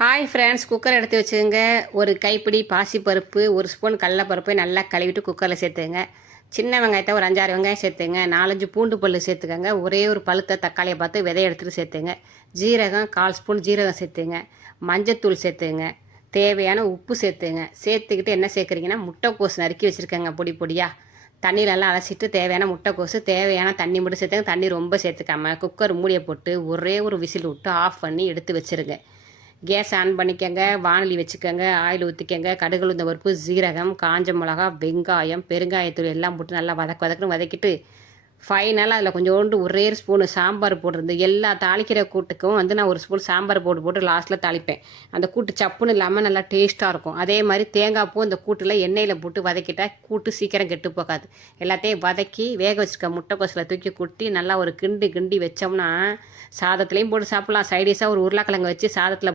Hi friends, cooker எடுத்து வச்சுங்க. ஒரு கைப்பிடி பாசிப்பருப்பு, ஒரு ஸ்பூன் கடலப்பருப்பு நல்லா கழுவிட்டு குக்கரில் சேர்த்துங்க. சின்ன வெங்காயத்தை ஒரு 5-6 வெங்காயம் சேர்த்துங்க. 4-5 பூண்டு பல் சேர்த்துக்கங்க. ஒரே ஒரு பழுத்த தக்காளியை பார்த்து விதைய எடுத்துகிட்டு சேர்த்துங்க. ஜீரகம் 1/4 ஸ்பூன் ஜீரகம் சேர்த்துங்க. மஞ்சத்தூள் சேர்த்துங்க. தேவையான உப்பு சேர்த்துங்க. சேர்த்துக்கிட்டு என்ன சேர்க்குறீங்கன்னா, முட்டைக்கோஸ் நறுக்கி வச்சுருக்கேங்க பொடி பொடியாக. தண்ணியிலலாம் அலசிட்டு தேவையான முட்டைக்கோசு, தேவையான தண்ணி மட்டும் சேர்த்துங்க. தண்ணி ரொம்ப சேர்த்துக்காம குக்கர் மூடியை போட்டு ஒரே ஒரு விசில் விட்டு ஆஃப் பண்ணி எடுத்து வச்சுருங்க. கேஸ் ஆன் பண்ணிக்கங்க. வானொலி வச்சுக்கோங்க. ஆயில் ஊற்றிக்கங்க. கடுகு, உளுந்தம் பருப்பு, ஜீரகம், காஞ்ச மிளகா, வெங்காயம், பெருங்காயத்தூள் எல்லாம் போட்டு நல்லா வதக்குன்னு வதக்கிட்டு ஃபைனலாக அதில் கொஞ்சோண்டு ஒரே ஸ்பூனு சாம்பார் போடுறது. எல்லா தாளிக்கிற கூட்டுக்கும் நான் ஒரு ஸ்பூன் சாம்பார் போட்டு லாஸ்ட்டில் தாளிப்பேன். அந்த கூட்டு சப்புன்னு இல்லாமல் நல்லா டேஸ்ட்டாக இருக்கும். அதே மாதிரி தேங்காய் பூ இந்த கூட்டில் எண்ணெயில் போட்டு வதக்கிட்டால் கூட்டு சீக்கிரம் கெட்டு போகாது. எல்லாத்தையும் வதக்கி வேக வச்சுருக்க முட்டைக்கோசில் தூக்கி கொட்டி நல்லா ஒரு கிண்டி வச்சோம்னா சாதத்துலேயும் போட்டு சாப்பிட்லாம். சைடிஷாக ஒரு உருளைக்கிழங்கு வச்சு சாதத்தில்